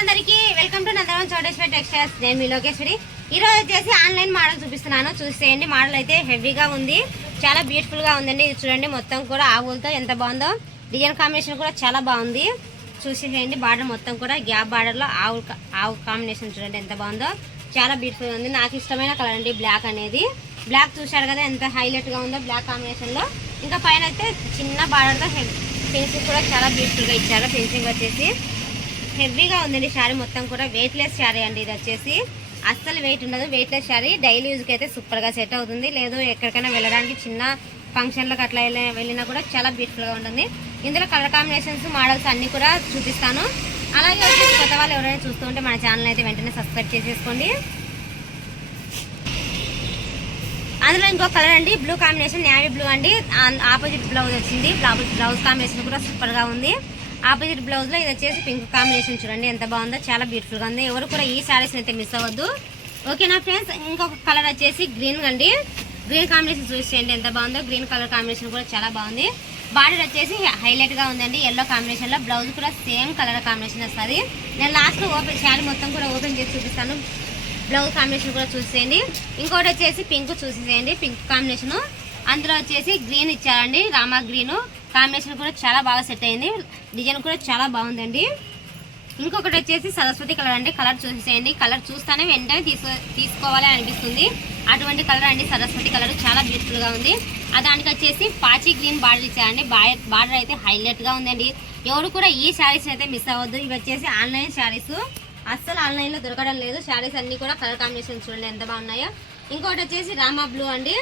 అందరికి welcome to Nandavaram Chowdeshwari textiles. నేను మీ లోకేశ్వరి. ఈ రోజు వచ్చేసి ఆన్లైన్ మోడల్ చూపిస్తున్నాను. చూసేయండి, మోడల్ అయితే హెవీగా ఉంది, చాలా బ్యూటిఫుల్ గా ఉందండి. ఇది చూడండి, మొత్తం కూడా ఆవులతో ఎంత బాగుందో. డిజైన్ కాంబినేషన్ కూడా చాలా బాగుంది. చూసేయండి, బార్డర్ మొత్తం కూడా గ్యాప్ బార్డర్ లో ఆవు కాంబినేషన్ చూడండి ఎంత బాగుందో, చాలా బ్యూటిఫుల్ ఉంది. నాకు ఇష్టమైన కలర్ అండి బ్లాక్ అనేది. బ్లాక్ చూశారు కదా ఎంత హైలైట్ గా ఉందో బ్లాక్ కాంబినేషన్ లో. ఇంకా పైన అయితే చిన్న బార్డర్ తో ఫినిషింగ్ కూడా చాలా బ్యూటిఫుల్ గా ఇచ్చారు. ఫినిషింగ్ వచ్చేసి హెవీగా ఉందండి. శారీ మొత్తం కూడా వెయిట్లెస్ శారీ అండి. ఇది వచ్చేసి అస్సలు వెయిట్ ఉండదు, వెయిట్లెస్ శారీ. డైలీ యూజ్కి అయితే సూపర్గా సెట్ అవుతుంది. లేదు ఎక్కడికైనా వెళ్ళడానికి చిన్న ఫంక్షన్లకు అట్లా వెళ్ళినా కూడా చాలా బ్యూటిఫుల్గా ఉంటుంది. ఇందులో కలర్ కాంబినేషన్స్ మోడల్స్ అన్నీ కూడా చూపిస్తాను. అలాగే వచ్చేసి కొత్త వాళ్ళు ఎవరైనా చూస్తుంటే మన ఛానల్ అయితే వెంటనే సబ్స్క్రైబ్ చేసేసుకోండి. అందులో ఇంకో కలర్ అండి బ్లూ కాంబినేషన్, నేవీ బ్లూ అండి. ఆపోజిట్ బ్లౌజ్ వచ్చింది. బ్లౌజ్ కాంబినేషన్ కూడా సూపర్గా ఉంది. ఆపోజిట్ బ్లౌజ్ లో ఇది వచ్చేసి పింక్ కాంబినేషన్ చూడండి ఎంత బాగుందో, చాలా బ్యూటిఫుల్ గా ఉంది. ఎవరు కూడా ఈ శారీస్ అయితే మిస్ అవ్వద్దు, ఓకేనా ఫ్రెండ్స్. ఇంకొక కలర్ వచ్చేసి గ్రీన్ అండి. గ్రీన్ కాంబినేషన్ చూసేయండి ఎంత బాగుందో. గ్రీన్ కలర్ కాంబినేషన్ కూడా చాలా బాగుంది. బార్డర్ వచ్చేసి హైలైట్ గా ఉందండి ఎల్లో కాంబినేషన్ లో. బ్లౌజ్ కూడా సేమ్ కలర్ కాంబినేషన్ వస్తుంది. నేను లాస్ట్ లో శారీ మొత్తం కూడా ఓపెన్ చేసి చూపిస్తాను. బ్లౌజ్ కాంబినేషన్ కూడా చూసేయండి. ఇంకోటి వచ్చేసి పింక్ చూసేయండి, పింక్ కాంబినేషన్. అందులో వచ్చేసి గ్రీన్ ఇచ్చారండి, రామా గ్రీన్ కాంబినేషన్ కూడా చాలా బాగా సెట్ అయింది. డిజైన్ కూడా చాలా బాగుందండి. ఇంకొకటి వచ్చేసి సరస్వతి కలర్ అండి. కలర్ చూసేయండి, కలర్ చూస్తానే వెంటనే తీసుకోవాలి అనిపిస్తుంది అటువంటి కలర్ అండి. సరస్వతి కలర్ చాలా బ్యూటిఫుల్ గా ఉంది. దానికి వచ్చేసి పాచి గ్రీన్ బార్డర్ ఇచ్చారండి. బార్డర్ అయితే హైలైట్ గా ఉందండి. ఎవరు కూడా ఈ శారీస్ అయితే మిస్ అవ్వద్దు. ఇవి వచ్చేసి ఆన్లైన్ శారీస్, అస్సలు ఆన్లైన్ లో దొరకడం లేదు. శారీస్ అన్ని కూడా కలర్ కాంబినేషన్ చూడండి ఎంత బాగున్నాయో. ఇంకోటి వచ్చేసి రామా బ్లూ అండి.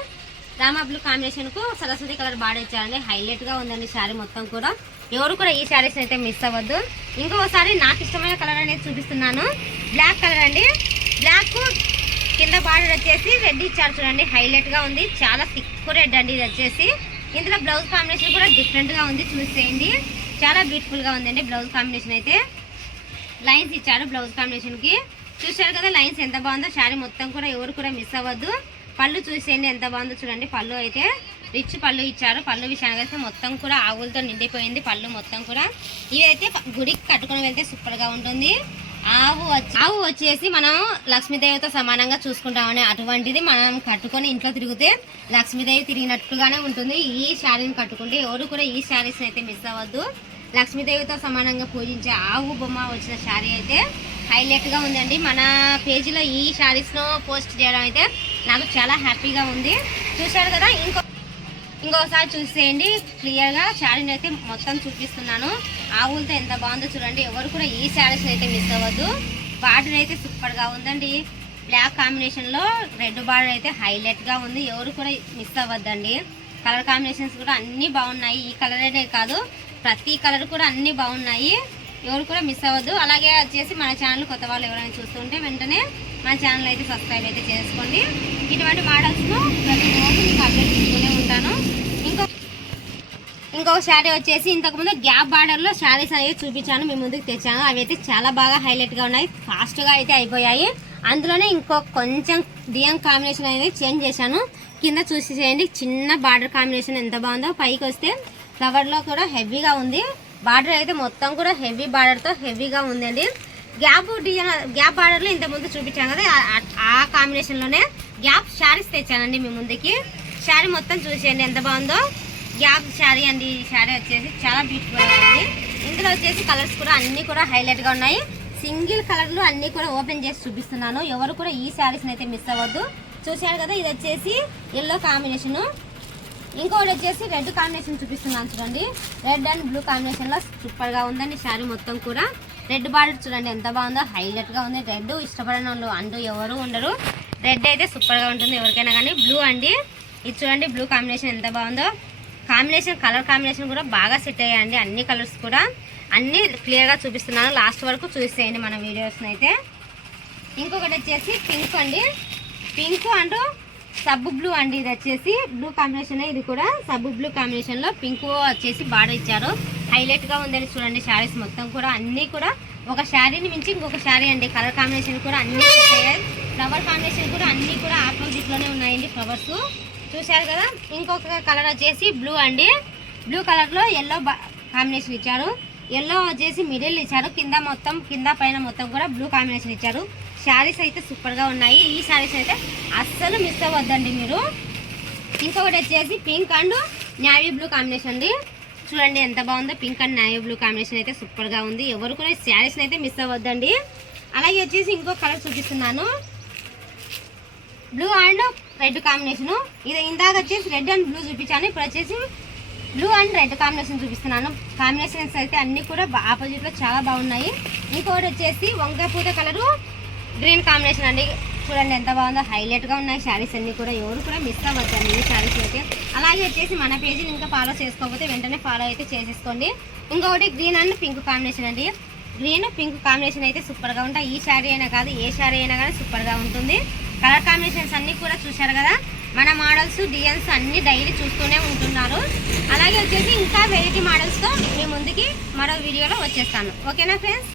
రామా బ్లూ కాంబినేషన్ కు సరస్వతి కలర్ బార్డర్ ఇచ్చారండి. హైలైట్ గా ఉందండి శారీ మొత్తం కూడా. ఎవరు కూడా ఈ శారీస్ అయితే మిస్ అవ్వద్దు. ఇంకొకసారి నాకు ఇష్టమైన కలర్ అనేది చూపిస్తున్నాను. బ్లాక్ కలర్ అండి. బ్లాక్ కింద బార్డర్ వచ్చేసి రెడ్ ఇచ్చారు చూడండి, హైలైట్ గా ఉంది. చాలా థిక్ రెడ్ అండి ఇది వచ్చేసి. ఇందులో బ్లౌజ్ కాంబినేషన్ కూడా డిఫరెంట్ గా ఉంది, చూసేయండి చాలా బ్యూటిఫుల్ గా ఉందండి. బ్లౌజ్ కాంబినేషన్ అయితే లైన్స్ ఇచ్చారు బ్లౌజ్ కాంబినేషన్ కి. చూశారు కదా లైన్స్ ఎంత బాగుందో. శారీ మొత్తం కూడా ఎవరు కూడా మిస్ అవ్వద్దు. పళ్ళు చూసేయండి ఎంత బాగుందో చూడండి. పళ్ళు అయితే రిచ్ పళ్ళు ఇచ్చారు. పళ్ళు విషయానికి అయితే మొత్తం కూడా ఆవులతో నిండిపోయింది పళ్ళు మొత్తం కూడా. ఇవైతే గుడికి కట్టుకుని వెళ్తే సూపర్ గా ఉంటుంది. ఆవు వచ్చేసి మనం లక్ష్మీదేవితో సమానంగా చూసుకుంటామని, అటువంటిది మనం కట్టుకొని ఇంట్లో తిరిగితే లక్ష్మీదేవి తిరిగినట్టుగానే ఉంటుంది. ఈ శారీని కట్టుకుంటే ఎవరు కూడా ఈ శారీస్ అయితే మిస్ అవ్వద్దు. లక్ష్మీదేవితో సమానంగా పూజించే ఆవు బొమ్మ వచ్చిన శారీ అయితే హైలైట్ గా ఉందండి. మన పేజీలో ఈ శారీస్ ను పోస్ట్ చేయడం అయితే నాకు చాలా హ్యాపీగా ఉంది. చూశారు కదా. ఇంకోసారి చూసేయండి క్లియర్ గా. శారీని అయితే మొత్తం చూపిస్తున్నాను. ఆవులతో ఎంత బాగుందో చూడండి. ఎవరు కూడా ఈ శారీస్ అయితే మిస్ అవ్వద్దు. బార్డర్ అయితే సూపర్ గా ఉందండి. బ్లాక్ కాంబినేషన్ లో రెడ్ బార్డర్ అయితే హైలైట్ గా ఉంది. ఎవరు కూడా మిస్ అవ్వద్దండి. కలర్ కాంబినేషన్స్ కూడా అన్ని బాగున్నాయి. ఈ కలర్ అనే కాదు, ప్రతి కలర్ కూడా అన్ని బాగున్నాయి. ఎవరు కూడా మిస్ అవ్వద్దు. అలాగే వచ్చేసి మన ఛానల్ కొత్త వాళ్ళు ఎవరైనా చూస్తుంటే వెంటనే మన ఛానల్ అయితే సబ్స్క్రైబ్ అయితే చేసుకోండి. ఇటువంటి మోడల్స్ను ప్రతి రోజు మీకు అప్డేట్ ఇస్తూనే ఉంటాను. ఇంకొక శారీ వచ్చేసి ఇంతకుముందు గ్యాప్ బార్డర్లో శారీస్ అనేవి చూపించాను, మీ ముందుకు తెచ్చాను. అవి అయితే చాలా బాగా హైలైట్గా ఉన్నాయి, ఫాస్ట్గా అయితే అయిపోయాయి. అందులోనే ఇంకో కొంచెం డిజైన్ కాంబినేషన్ అనేది చేంజ్ చేశాను. కింద చూసేయండి చిన్న బార్డర్ కాంబినేషన్ ఎంత బాగుందో. పైకి వస్తే ఫ్లవర్లో కూడా హెవీగా ఉంది. బార్డర్ అయితే మొత్తం కూడా హెవీ బార్డర్తో హెవీగా ఉందండి. గ్యాప్ బార్డర్లో ఇంతకుముందు చూపించాను కదా, ఆ కాంబినేషన్లోనే గ్యాప్ శారీస్ తెచ్చానండి మీ ముందుకి. శారీ మొత్తం చూసేయండి ఎంత బాగుందో. గ్యాప్ శారీ అండి. ఈ శారీ వచ్చేసి చాలా బ్యూటిఫుల్గా ఉంది. ఇందులో వచ్చేసి కలర్స్ కూడా అన్నీ కూడా హైలైట్గా ఉన్నాయి. సింగిల్ కలర్లు అన్నీ కూడా ఓపెన్ చేసి చూపిస్తున్నాను. ఎవరు కూడా ఈ శారీస్ని అయితే మిస్ అవ్వద్దు. చూశారు కదా, ఇది వచ్చేసి ఎల్లో కాంబినేషను. ఇంకోటి వచ్చేసి రెడ్ కాంబినేషన్ చూపిస్తున్నాను చూడండి. రెడ్ అండ్ బ్లూ కాంబినేషన్లో సూపర్గా ఉందండి శారీ మొత్తం కూడా. రెడ్ బార్డర్ చూడండి ఎంత బాగుందో, హైలైట్గా ఉంది. రెడ్ ఇష్టపడిన వాళ్ళు అంటూ ఎవరు ఉండరు. రెడ్ అయితే సూపర్గా ఉంటుంది ఎవరికైనా కానీ. బ్లూ అండి, ఇది చూడండి బ్లూ కాంబినేషన్ ఎంత బాగుందో. కలర్ కాంబినేషన్ కూడా బాగా సెట్ అయ్యాయండి. అన్ని కలర్స్ కూడా అన్నీ క్లియర్గా చూపిస్తున్నాను. లాస్ట్ వరకు చూసేయండి మన వీడియోస్ని అయితే. ఇంకొకటి వచ్చేసి పింక్ అండి. పింక్ అంటూ సబ్బు బ్లూ అండి. ఇది వచ్చేసి బ్లూ కాంబినేషన్. ఇది కూడా సబ్బు బ్లూ కాంబినేషన్లో పింక్ వచ్చేసి బార్డర్ ఇచ్చారు. హైలైట్గా ఉందని చూడండి. శారీస్ మొత్తం కూడా అన్నీ కూడా ఒక శారీని మించి ఇంకొక శారీ అండి. కలర్ కాంబినేషన్ కూడా అన్నీ సెట్ అయ్యాయి. ఫ్లవర్ కాంబినేషన్ కూడా అన్నీ కూడా ఆపోజిట్లోనే ఉన్నాయండి ఫ్లవర్స్. చూశారు కదా. ఇంకొక కలర్ వచ్చేసి బ్లూ అండి. బ్లూ కలర్లో ఎల్లో కాంబినేషన్ ఇచ్చారు. ఎల్లో వచ్చేసి మిడిల్ ఇచ్చారు, కింద పైన మొత్తం కూడా బ్లూ కాంబినేషన్ ఇచ్చారు. శారీస్ అయితే సూపర్గా ఉన్నాయి. ఈ శారీస్ అయితే అస్సలు మిస్ అవ్వద్దండి మీరు. ఇంకొకటి వచ్చేసి pink and navy blue combination అండి. చూడండి ఎంత బాగుందో, pink and navy blue combination అయితే సూపర్గా ఉంది. ఎవరు కూడా శారీస్ని అయితే మిస్ అవ్వద్దండి. అలాగే వచ్చేసి ఇంకో కలర్ చూపిస్తున్నాను, బ్లూ అండ్ రెడ్ కాంబినేషను. ఇది ఇందాక వచ్చేసి రెడ్ అండ్ బ్లూ చూపించాను, ఇప్పుడు వచ్చేసి బ్లూ అండ్ రెడ్ కాంబినేషన్ చూపిస్తున్నాను. కాంబినేషన్స్ అయితే అన్నీ కూడా ఆపోజిట్లో చాలా బాగున్నాయి. ఇంకొకటి వచ్చేసి వంకాయ పూత కలరు గ్రీన్ కాంబినేషన్ అండి. చూడండి ఎంత బాగుందో, హైలైట్గా ఉన్నాయి శారీస్ అన్నీ కూడా. ఎవరు కూడా మిస్ అవ్వద్దండి ఈ శారీస్ అయితే. అలాగే వచ్చేసి మన పేజీని ఇంకా ఫాలో చేసుకోకపోతే వెంటనే ఫాలో అయితే చేసేసుకోండి. ఇంకొకటి గ్రీన్ అండ్ పింక్ కాంబినేషన్ అండి. గ్రీన్ పింక్ కాంబినేషన్ అయితే సూపర్గా ఉంటాయి. ఈ శారీ అయినా కాదు, ఏ శారీ అయినా కానీ సూపర్గా ఉంటుంది. కలర్ కాంబినేషన్స్ అన్నీ కూడా చూశారు కదా. మన మోడల్స్ డిజైన్స్ అన్నీ డైలీ చూస్తూనే ఉంటున్నారు. అలాగే వచ్చేసి ఇంకా వెరైటీ మోడల్స్తో మీ ముందుకి మరో వీడియోలో వచ్చేస్తాను. ఓకేనా ఫ్రెండ్స్?